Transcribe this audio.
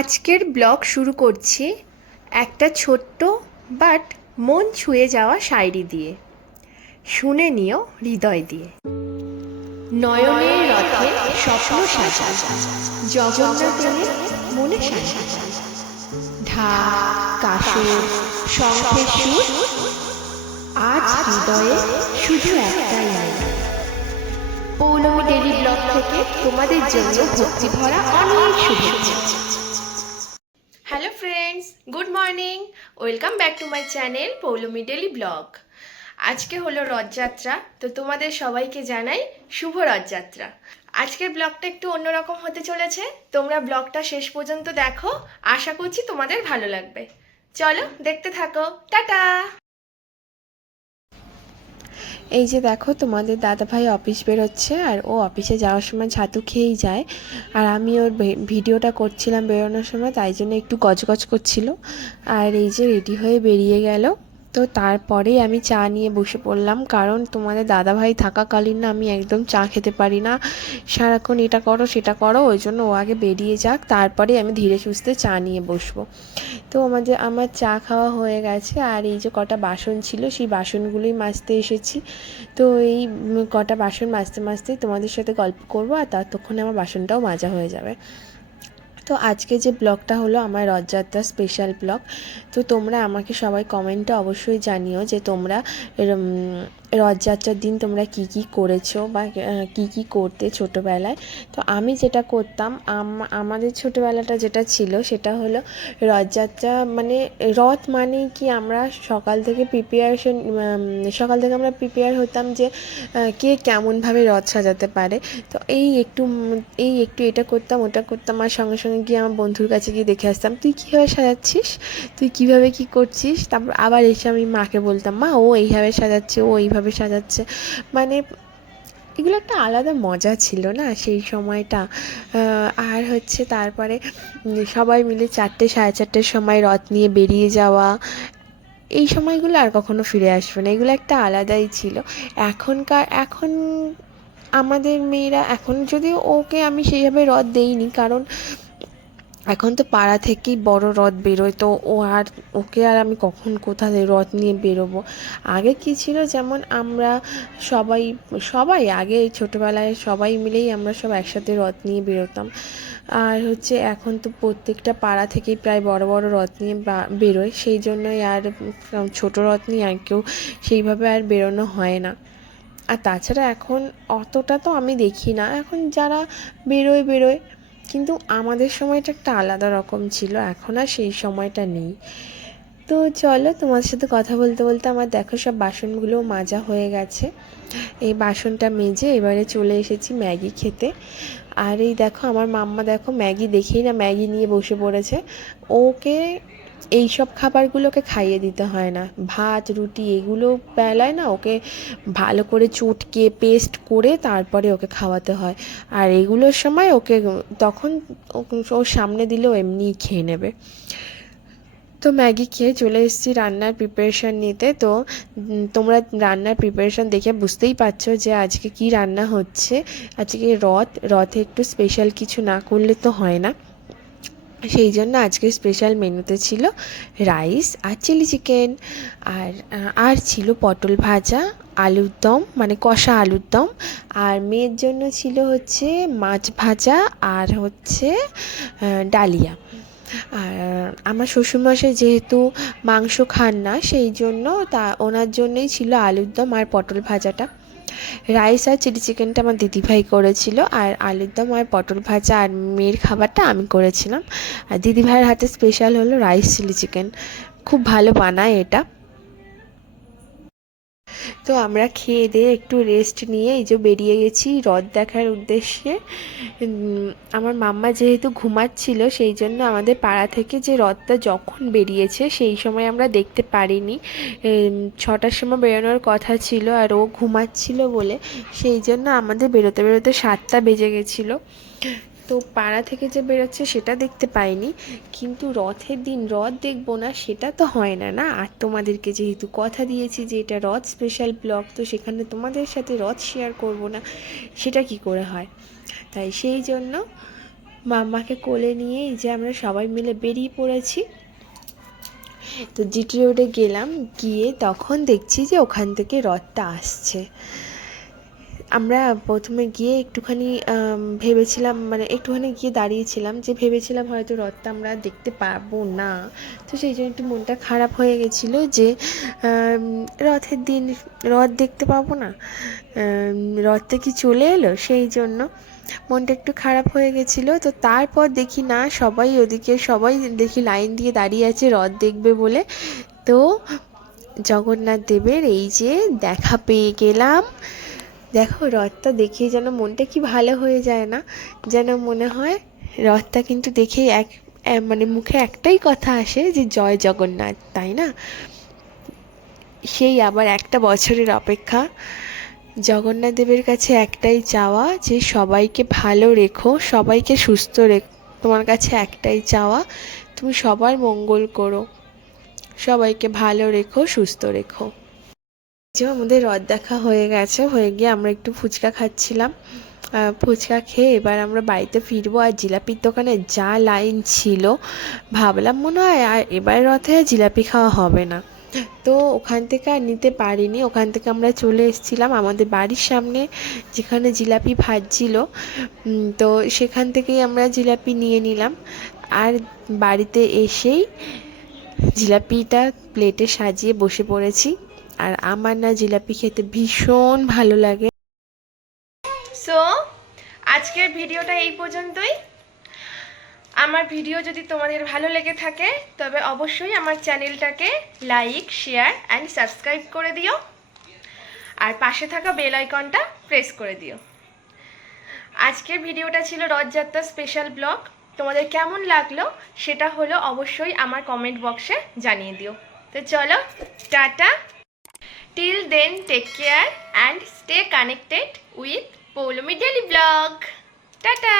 আজকের ব্লগ শুরু করছি একটা ছোট্ট বাট মন ছুঁয়ে যাওয়া শায়রি দিয়ে। শুনে নিও হৃদয় দিয়ে। নয়নের রথে স্বপ্ন সাজা, জগন্নাথ এনে মনে সাজা। ঢাক কাসর শঙ্খের সুর, আজ হৃদয়ে শুধু একটাই আলো। পৌলমী ডেইলি ব্লগ থেকে তোমাদের জন্য ভক্তি ভরা অনেক শুভেচ্ছা। Hello friends, good morning, welcome back to my channel Poulami daily blog. আজকে হলো রথযাত্রা, তো তোমাদের সবাইকে জানাই শুভ রথযাত্রা। আজকের ব্লগটা একটু অন্যরকম হতে চলেছে, তোমরা ব্লগটা শেষ পর্যন্ত দেখো, আশা করছি তোমাদের ভালো লাগবে। চলো দেখতে থাকো, টাটা। এই যে দেখো, তোমাদের দাদাভাই অফিস বেরোচ্ছে, আর ও অফিসে যাওয়ার সময় ছাতু খেয়েই যায়। আর আমি ওর ভিডিওটা করছিলাম বেরোনোর সময়, তাই জন্য একটু গজগজ করছিল। আর এই যে রেডি হয়ে বেরিয়ে গেল। তো তারপরেই আমি চা নিয়ে বসে পড়লাম, কারণ তোমাদের দাদাভাই থাকাকালীন না আমি একদম চা খেতে পারি না, সারাক্ষণ এটা করো সেটা করো। ওই জন্য ও আগে বেরিয়ে যাক, তারপরে আমি ধীরে সুস্থে চা নিয়ে বসবো। তো আমার চা খাওয়া হয়ে গেছে, আর এই যে কটা বাসন ছিল সেই বাসনগুলোই মাজতে এসেছি। তো এই কটা বাসন মাজতে মাজতেই তোমাদের সাথে গল্প করবো, আর ততক্ষণে আমার বাসনটাও মাজা হয়ে যাবে। তো আজকে যে ব্লগটা হলো আমার রথযাত্রার স্পেশাল ব্লগ। তো তোমরা আমাকে সবাই কমেন্টে অবশ্যই জানিও যে তোমরা রথযাত্রার দিন তোমরা কি কি করেছো বা কি কি করতে ছোটোবেলায়। তো আমি যেটা করতাম, আমাদের ছোটোবেলাটা যেটা ছিল সেটা হলো রথযাত্রা মানে রথ মানে কি, আমরা সকাল থেকে আমরা প্রিপেয়ার হতাম যে কে কেমনভাবে রথ সাজাতে পারে। তো এই একটু এটা করতাম ওটা করতাম, আর সঙ্গে সঙ্গে গিয়ে আমার বন্ধুর কাছে গিয়ে দেখে আসতাম তুই কীভাবে সাজাচ্ছিস, তুই কীভাবে কী করছিস। তারপর আবার এসে আমি মাকে বলতাম, মা ও এইভাবে সাজাচ্ছে, ও এইভাবে সাজাচ্ছে। মানে এগুলো একটা আলাদা মজা ছিল না সেই সময়টা। আর হচ্ছে তারপরে সবাই মিলে 4টে সাড়ে 4টের সময় রথ নিয়ে বেরিয়ে যাওয়া, এই সময়গুলো আর কখনো ফিরে আসবে না। এগুলো একটা আলাদাই ছিল। এখন আমাদের মেয়েরা, এখন যদিও ওকে আমি সেইভাবে রথ দেইনি, কারণ এখন তো পাড়া থেকেই বড় রথ বেরোয়, তো ওকে আর আমি কখন কোথা রথ নিয়ে বেরোবো। আগে কী ছিল, যেমন আমরা সবাই আগে ছোটোবেলায় সবাই মিলেই আমরা সব একসাথে রথ নিয়ে বেরোতাম। আর হচ্ছে এখন তো প্রত্যেকটা পাড়া থেকেই প্রায় বড় বড় রথ নিয়ে বেরোয়, সেই জন্যই আর ছোটো রথ নিয়ে আর কেউ সেইভাবে আর বেরোনো হয় না। আর তাছাড়া এখন অতটা তো আমি দেখি না, এখন যারা বেরোয়, কিন্তু আমাদের সময়টা একটা আলাদা রকম ছিল, এখন আর সেই সময়টা নেই। তো চলো, তোমার সাথে কথা বলতে বলতে আমার দেখো সব বাসনগুলোও মাজা হয়ে গেছে। এই বাসনটা মেজে এবারে চলে এসেছি ম্যাগি খেতে। আর এই দেখো আমার মাম্মা, দেখো ম্যাগি দেখেই না ম্যাগি নিয়ে বসে পড়েছে। ওকে এই সব খাবারগুলোকে খাইয়ে দিতে হয় না, ভাত রুটি এগুলো বেলায় না ওকে ভালো করে চটকে পেস্ট করে তারপরে ওকে খাওয়াতে হয়। আর এগুলোর সময় ওকে তখন ওর সামনে দিলেও এমনিই খেয়ে নেবে। তো ম্যাগি খেয়ে চলে এসেছি রান্নার প্রিপারেশান নিতে। তো তোমরা রান্নার প্রিপারেশান দেখে বুঝতেই পারছো যে আজকে কি রান্না হচ্ছে। আজকে রথে একটু স্পেশাল কিছু না করলে তো হয় না, সেই জন্য আজকে স্পেশাল মেনুতে ছিল রাইস আর চিলি চিকেন, আর ছিল পটল ভাজা, আলুর দম মানে কষা আলুর দম, আর মেয়ের জন্য ছিল হচ্ছে মাছ ভাজা, আর হচ্ছে ডালিয়া। আর আমার শ্বশুরমশাই যেহেতু মাংস খান না, সেই জন্য ওনার জন্যই ছিল আলুর দম আর পটল ভাজাটা। রাইস আর চিলি চিকেনটা আমার দিদিভাই করেছিল, আর আলুর দম আর পটল ভাজা আর মেয়ের খাবারটা আমি করেছিলাম। আর দিদিভাইয়ের হাতে স্পেশাল হলো রাইস চিলি চিকেন, খুব ভালো বানায় এটা। তো আমরা খেয়ে দিয়ে একটু রেস্ট নিয়ে এই যে বেরিয়ে গেছি রথ দেখার উদ্দেশ্যে। আমার মাম্মা যেহেতু ঘুমাচ্ছিল, সেই জন্য আমাদের পাড়া থেকে যে রথটা যখন বেরিয়েছে সেই সময় আমরা দেখতে পারিনি। 6টার সময় বেরোনোর কথা ছিল, আর ও ঘুমাচ্ছিল বলে সেই জন্য আমাদের বেরোতে বেরোতে 7টা বেজে গেছিলো। তো পাড়া থেকে যে বেরোচ্ছে সেটা দেখতে পাইনি, কিন্তু রথের দিন রথ দেখবো না সেটা তো হয় না না। আর তোমাদেরকে যেহেতু কথা দিয়েছি যে এটা রথ স্পেশাল ব্লগ, তো সেখানে তোমাদের সাথে রথ শেয়ার করব না, সেটা কি করে হয়। তাই সেই জন্য মাম্মাকে কোলে নিয়ে এই যে আমরা সবাই মিলে বেরিয়ে পড়েছি। তো জিটি রোডে গেলাম, গিয়ে তখন দেখছি যে ওখান থেকে রথটা আসছে। আমরা প্রথমে গিয়ে একটুখানি ভেবেছিলাম, মানে একটুখানি গিয়ে দাঁড়িয়েছিলাম, যে ভেবেছিলাম হয়তো রথটা আমরা দেখতে পাবো না। তো সেই জন্য একটু মনটা খারাপ হয়ে গেছিলো যে রথের দিন রথ দেখতে পাবো না, রথটা কি চলে এলো, সেই জন্য মনটা একটু খারাপ হয়ে গেছিলো। তো তারপর দেখি না, সবাই ওদিকে সবাই দেখি লাইন দিয়ে দাঁড়িয়ে আছে রথ দেখবে বলে। তো জগন্নাথ দেবের এই যে দেখা পেয়ে গেলাম। দেখো রথটা দেখে যেন মনটা কি ভালো হয়ে যায় না, যেন মনে হয় রথটা কিন্তু দেখেই মানে মুখে একটাই কথা আসে যে জয় জগন্নাথ, তাই না? সেই আবার একটা বছরের অপেক্ষা। জগন্নাথ দেবের কাছে একটাই চাওয়া যে সবাইকে ভালো রেখো, সবাইকে সুস্থ রেখো। তোমার কাছে একটাই চাওয়া, তুমি সবার মঙ্গল করো, সবাইকে ভালো রেখো, সুস্থ রেখো। যে আমাদের রথ দেখা হয়ে গেছে, হয়ে গিয়ে আমরা একটু ফুচকা খাচ্ছিলাম। ফুচকা খেয়ে এবার আমরা বাড়িতে ফিরবো। আর জিলাপির দোকানে যা লাইন ছিল, ভাবলাম মনে হয় আর এবার রথে আর জিলাপি খাওয়া হবে না। তো ওখান থেকে আর নিতে পারিনি, ওখান থেকে আমরা চলে এসেছিলাম আমাদের বাড়ির সামনে যেখানে জিলাপি ভাজছিল। তো সেখান থেকেই আমরা জিলাপি নিয়ে নিলাম। আর বাড়িতে এসেই জিলাপিটা প্লেটে সাজিয়ে বসে পড়েছি। আর আমার না জিলাপি খেতে ভীষণ ভালো লাগে। সো আজকের ভিডিওটা এই পর্যন্তই। আমার ভিডিও যদি তোমাদের ভালো লেগে থাকে তবে অবশ্যই আমার চ্যানেলটাকে লাইক, শেয়ার অ্যান্ড সাবস্ক্রাইব করে দিও, আর পাশে থাকা বেল আইকনটা প্রেস করে দিও। আজকের ভিডিওটা ছিল রথযাত্রা স্পেশাল ব্লগ। তোমাদের কেমন লাগলো সেটা হলো অবশ্যই আমার কমেন্ট বক্সে জানিয়ে দিও। তো চলো, tata. Till then, take care and stay connected with Poulami daily blog. Tata.